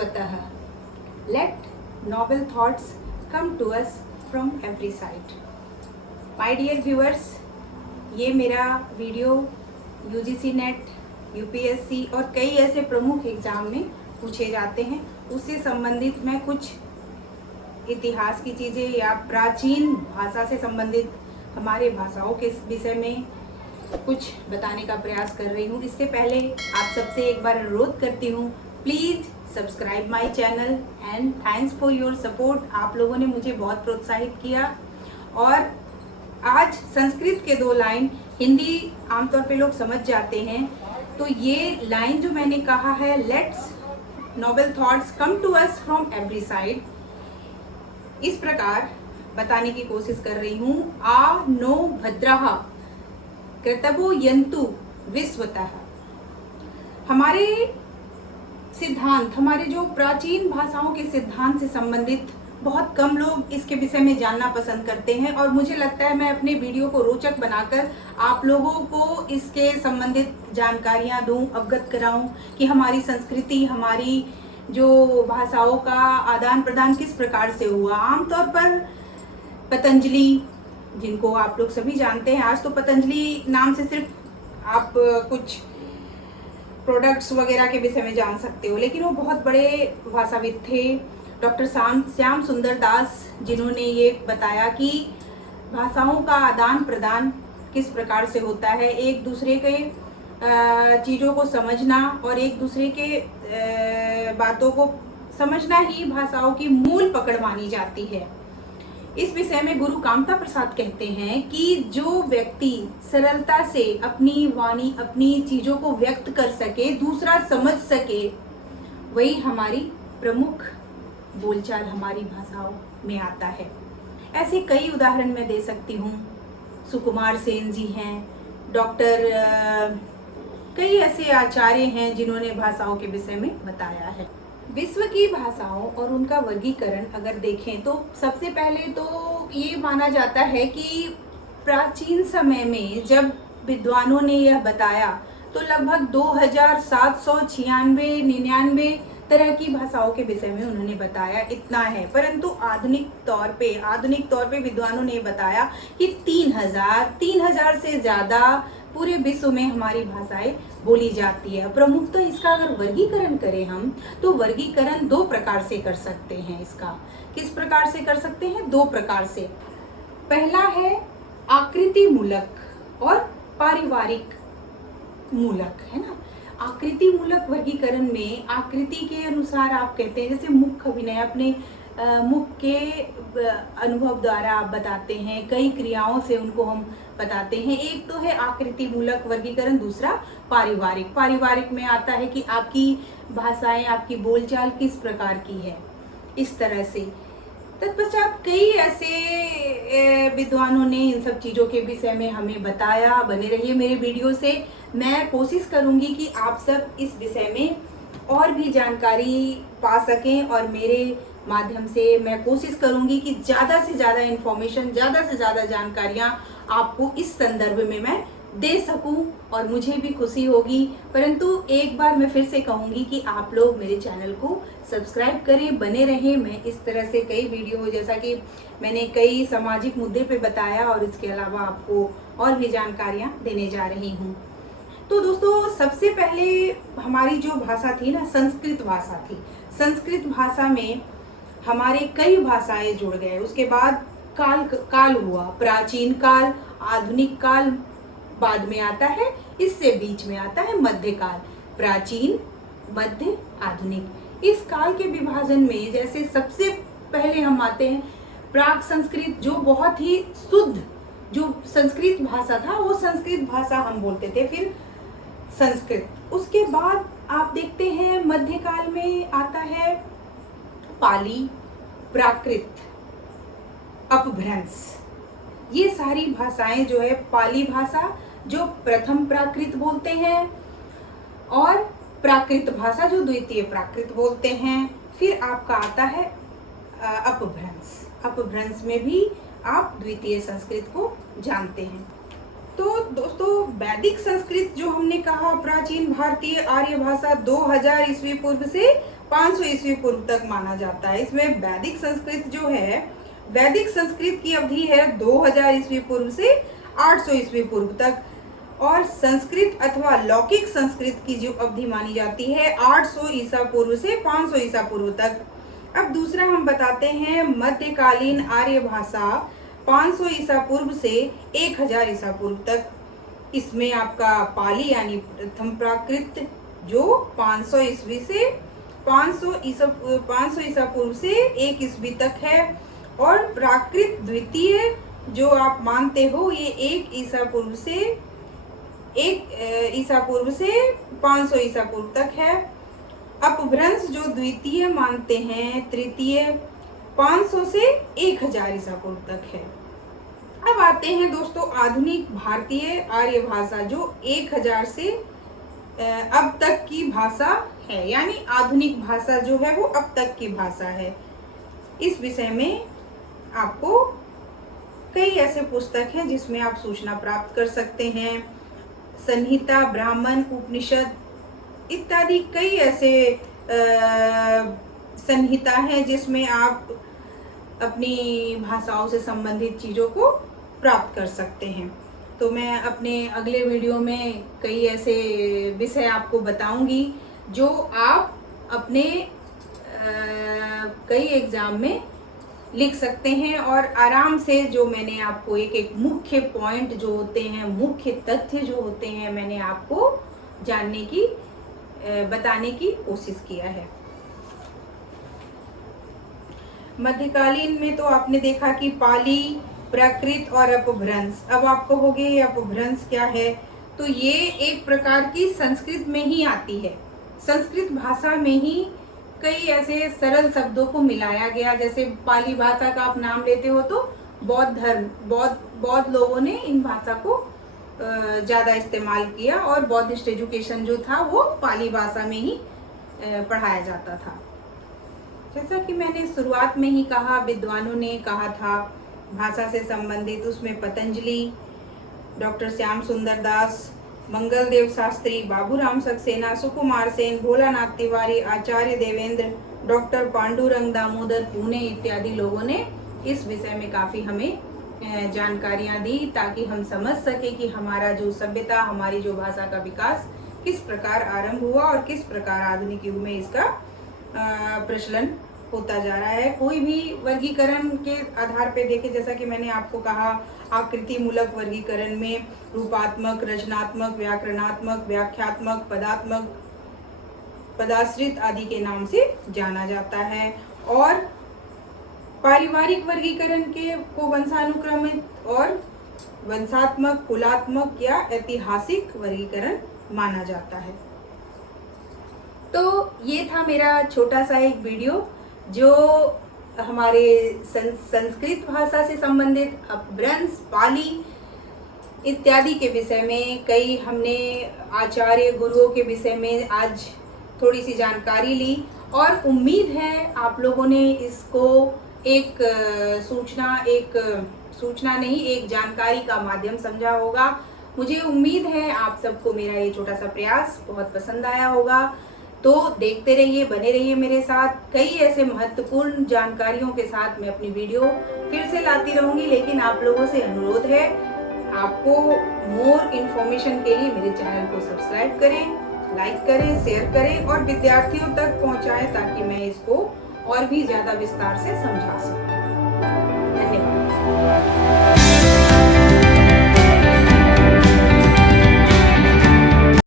विश्वतः let noble thoughts come to us from every side। My dear viewers, ये मेरा video UGC net, UPSC और कई ऐसे प्रमुख एग्ज़ाम में पूछे जाते हैं, उससे संबंधित मैं कुछ इतिहास की चीज़ें या प्राचीन भाषा से संबंधित हमारे भाषाओं के विषय में कुछ बताने का प्रयास कर रही हूँ। इससे पहले आप सबसे एक बार अनुरोध करती हूँ, please subscribe my channel and thanks for your support. आप लोगों ने मुझे बहुत प्रोत्साहित किया। और आज संस्कृत के 2 लाइन, हिंदी आमतौर पे लोग समझ जाते हैं, तो ये लाइन जो मैंने कहा है, let's noble thoughts come to us from every side, इस प्रकार बताने की कोशिश कर रही हूँ। आ नो भद्रः कृतवो यन्तु विश्वतः। हमारे सिद्धांत, हमारे जो प्राचीन भाषाओं के सिद्धांत से संबंधित बहुत कम लोग इसके विषय में जानना पसंद करते हैं, और मुझे लगता है मैं अपने वीडियो को रोचक बनाकर आप लोगों को इसके संबंधित जानकारियां दूं, अवगत कराऊं कि हमारी संस्कृति, हमारी जो भाषाओं का आदान प्रदान किस प्रकार से हुआ। आमतौर पर पतंजलि, जिनको आप लोग सभी जानते हैं, आज तो पतंजलि नाम से सिर्फ आप कुछ प्रोडक्ट्स वगैरह के विषय में जान सकते हो, लेकिन वो बहुत बड़े भाषाविद थे। डॉक्टर श्याम सुंदर दास, जिन्होंने ये बताया कि भाषाओं का आदान प्रदान किस प्रकार से होता है, एक दूसरे के चीज़ों को समझना और एक दूसरे के बातों को समझना ही भाषाओं की मूल पकड़ मानी जाती है। इस विषय में गुरु कामता प्रसाद कहते हैं कि जो व्यक्ति सरलता से अपनी वाणी, अपनी चीज़ों को व्यक्त कर सके, दूसरा समझ सके, वही हमारी प्रमुख बोलचाल हमारी भाषाओं में आता है। ऐसे कई उदाहरण मैं दे सकती हूँ। सुकुमार सेन जी हैं, डॉक्टर कई ऐसे आचार्य हैं जिन्होंने भाषाओं के विषय में बताया है। विश्व की भाषाओं और उनका वर्गीकरण अगर देखें तो सबसे पहले तो ये माना जाता है कि प्राचीन समय में जब विद्वानों ने यह बताया तो लगभग 2796-99 तरह की भाषाओं के विषय में उन्होंने बताया, इतना है। परंतु आधुनिक तौर पे विद्वानों ने बताया कि 3000 से ज़्यादा पूरे विश्व में हमारी भाषाएं बोली जाती है। प्रमुखतः इसका अगर वर्गीकरण करें हम, तो वर्गीकरण 2 प्रकार से कर सकते हैं। इसका किस प्रकार से कर सकते हैं? 2 प्रकार से। पहला है आकृति मूलक और पारिवारिक मूलक, है ना। आकृति मूलक वर्गीकरण में आकृति के अनुसार आप कहते हैं, जैसे मुख अभिनय, अपने मुख के अनुभव द्वारा आप बताते हैं, कई क्रियाओं से उनको हम बताते हैं। एक तो है आकृति मूलक वर्गीकरण, दूसरा पारिवारिक में आता है कि आपकी भाषाएं, आपकी बोलचाल किस प्रकार की है, इस तरह से। तत्पश्चात कई ऐसे विद्वानों ने इन सब चीज़ों के विषय में हमें बताया। बने रहिए मेरे वीडियो से, मैं कोशिश करूंगी कि आप सब इस विषय में और भी जानकारी पा सकें, और मेरे माध्यम से मैं कोशिश करूंगी कि ज़्यादा से ज़्यादा इन्फॉर्मेशन, ज़्यादा से ज़्यादा जानकारियाँ आपको इस संदर्भ में मैं दे सकूं, और मुझे भी खुशी होगी। परंतु एक बार मैं फिर से कहूँगी कि आप लोग मेरे चैनल को सब्सक्राइब करें, बने रहें। मैं इस तरह से कई वीडियो, जैसा कि मैंने कई सामाजिक मुद्दे पे बताया, और इसके अलावा आपको और भी जानकारियाँ देने जा रही हूँ। तो दोस्तों, सबसे पहले हमारी जो भाषा थी ना, संस्कृत भाषा थी। संस्कृत भाषा में हमारे कई भाषाएं जुड़ गए। उसके बाद काल हुआ, प्राचीन काल, आधुनिक काल बाद में आता है, इससे बीच में आता है मध्यकाल। प्राचीन, मध्य, आधुनिक। इस काल के विभाजन में जैसे सबसे पहले हम आते हैं प्राक संस्कृत, जो बहुत ही शुद्ध जो संस्कृत भाषा था, वो संस्कृत भाषा हम बोलते थे, फिर संस्कृत। उसके बाद आप देखते हैं मध्यकाल में आता है पाली, प्राकृत, अपभ्रंश। ये सारी भाषाएं जो है, पाली भाषा जो प्रथम प्राकृत बोलते हैं, और प्राकृत भाषा जो द्वितीय प्राकृत बोलते हैं। फिर आपका आता है अपभ्रंश। अपभ्रंश में भी आप द्वितीय संस्कृत को जानते हैं। तो दोस्तों, वैदिक संस्कृत जो हमने कहा, प्राचीन भारतीय आर्य भाषा 2000 ईस्वी पूर्व से 500 ईस्वी पूर्व तक माना जाता है। इसमें वैदिक संस्कृत जो है, वैदिक संस्कृत की अवधि है 2000 ईस्वी पूर्व से 800 ईस्वी पूर्व तक, और संस्कृत अथवा लौकिक संस्कृत की जो अवधि मानी जाती है 800 ईसा पूर्व से 500 ईसा पूर्व तक। अब दूसरा हम बताते हैं मध्यकालीन आर्य भाषा 500 ईसा पूर्व से 1000 ईसा पूर्व तक। इसमें आपका पाली यानी प्रथम प्राकृत जो 500 ईस्वी से 500 ईसा पूर्व से 1 ईस्वी तक है, और प्राकृत द्वितीय जो आप मानते हो ये 1 ईसा पूर्व से 500 ईसा पूर्व तक है। अपभ्रंश जो द्वितीय मानते हैं, तृतीय 500 से 1000 ईसा पूर्व तक है। अब आते हैं दोस्तों आधुनिक भारतीय आर्य भाषा जो 1000 से अब तक की भाषा है, यानी आधुनिक भाषा जो है वो अब तक की भाषा है। इस विषय में आपको कई ऐसे पुस्तक हैं जिसमें आप सूचना प्राप्त कर सकते हैं। संहिता, ब्राह्मण, उपनिषद इत्यादि कई ऐसे संहिता हैं जिसमें आप अपनी भाषाओं से संबंधित चीज़ों को प्राप्त कर सकते हैं। तो मैं अपने अगले वीडियो में कई ऐसे विषय आपको बताऊंगी जो आप अपने कई एग्ज़ाम में लिख सकते हैं, और आराम से जो मैंने आपको एक एक मुख्य पॉइंट जो होते हैं, मुख्य तथ्य जो होते हैं, मैंने आपको जानने की बताने की कोशिश किया है। मध्यकालीन में तो आपने देखा कि पाली, प्राकृत और अपभ्रंश। अब आप कहोगे ये अपभ्रंश क्या है, तो ये एक प्रकार की संस्कृत में ही आती है। संस्कृत भाषा में ही कई ऐसे सरल शब्दों को मिलाया गया, जैसे पाली भाषा का आप नाम लेते हो तो बौद्ध धर्म, बौद्ध लोगों ने इन भाषा को ज़्यादा इस्तेमाल किया, और बौद्धिस्ट एजुकेशन जो था वो पाली भाषा में ही पढ़ाया जाता था। जैसा कि मैंने शुरुआत में ही कहा, विद्वानों ने कहा था भाषा से संबंधित, उसमें पतंजलि, डॉक्टर श्याम सुंदर दास, मंगल देव शास्त्री, बाबूराम सक्सेना, सुकुमार सेन, भोलानाथ तिवारी, आचार्य देवेंद्र, डॉक्टर पांडुरंग दामोदर पुणे इत्यादि लोगों ने इस विषय में काफ़ी हमें जानकारियाँ दी, ताकि हम समझ सके कि हमारा जो सभ्यता, हमारी जो भाषा का विकास किस प्रकार आरंभ हुआ और किस प्रकार आधुनिक युग में इसका प्रचलन होता जा रहा है। कोई भी वर्गीकरण के आधार पे देखे, जैसा कि मैंने आपको कहा, आकृति मूलक वर्गीकरण में रूपात्मक, रचनात्मक, व्याकरणात्मक, व्याख्यात्मक, पदात्मक, पदाश्रित आदि के नाम से जाना जाता है, और पारिवारिक वर्गीकरण को वंशानुक्रमित और वंशात्मक, कुलात्मक या ऐतिहासिक वर्गीकरण माना जाता है। तो ये था मेरा छोटा सा एक वीडियो जो हमारे संस्कृत भाषा से संबंधित अपभ्रंश, पाली इत्यादि के विषय में, कई हमने आचार्य गुरुओं के विषय में आज थोड़ी सी जानकारी ली, और उम्मीद है आप लोगों ने इसको एक सूचना नहीं, एक जानकारी का माध्यम समझा होगा। मुझे उम्मीद है आप सबको मेरा ये छोटा सा प्रयास बहुत पसंद आया होगा। तो देखते रहिए, बने रहिए मेरे साथ। कई ऐसे महत्वपूर्ण जानकारियों के साथ मैं अपनी वीडियो फिर से लाती रहूंगी, लेकिन आप लोगों से अनुरोध है, आपको मोर इन्फॉर्मेशन के लिए मेरे चैनल को सब्सक्राइब करें, लाइक करें, शेयर करें और विद्यार्थियों तक पहुंचाएं, ताकि मैं इसको और भी ज़्यादा विस्तार से समझा सकूं। धन्यवाद।